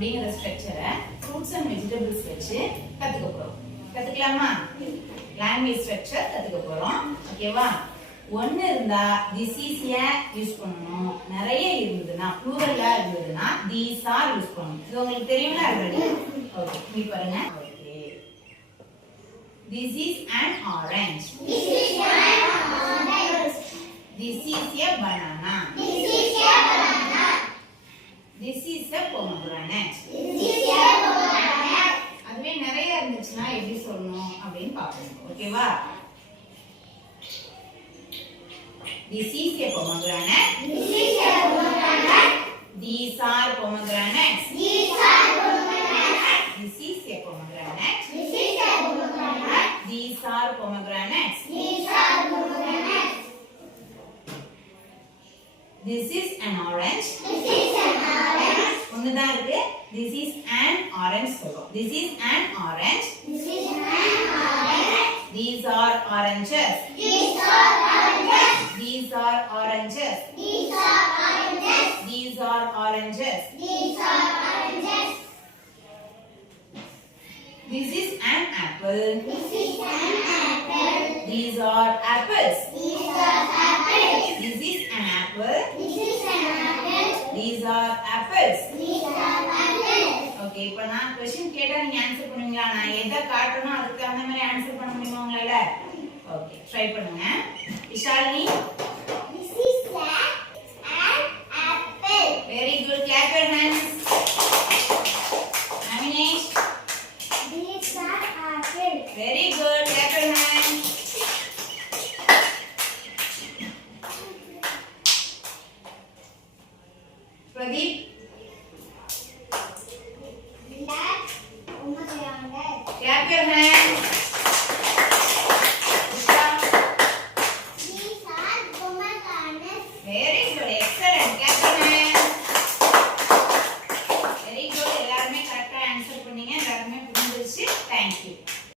அப்படிங்கிற ஸ்ட்ரக்சரை fruits and vegetables வச்சு கத்துக்க போறோம். கத்துக்கலாமா? லாங்குவேஜ் ஸ்ட்ரக்சர் கத்துக்க போறோம். ஓகேவா? ஒன்னு இருந்தா this is a யூஸ் பண்ணனும். நிறைய இருந்ததுன்னா ப்ளூரலா இருந்ததுன்னா these are யூஸ் பண்ணனும். இது உங்களுக்கு தெரியுமா ஆல்ரெடி? ஓகே, இங்க பாருங்க. Okay. This is an orange. This is an orange. This is a banana. This is a banana. This is a pomegranate. This is a pomegranate. அதுவே நிறைய இருந்துச்சுன்னா எப்படி சொல்லணும் அப்படினு பாப்போம். ஓகேவா? This is a pomegranate. This is a pomegranate. These are pomegranates. These are pomegranates. This is a pomegranate. This is a pomegranate. These are pomegranates. These are pomegranates. This is an orange. This is an orange. ஒண்ணுதான் இருக்கு. This is an orange சொல்றோம். This is an orange. This is an orange. These are oranges. These are oranges. These are oranges. These are oranges. These are oranges. These are oranges. This is an apple. This is an apple. These are apples. These are apples. This is an apple. This is an apple. These are apples. These are apples. Okay, இப்போ நான் क्वेश्चन கேட்டா நீங்க ஆன்சர் பண்ணுவீங்களா? நான் எதை காட்டணும் அதுக்கு அந்த மாதிரி ஆன்சர் பண்ண முடியுமா உங்களால? ஓகே, ட்ரை பண்ணுங்க. Vishalini, This is an apple. Very good, clap your hands. Avinesh, These are apples. Very good, clap your hands. Pradeep,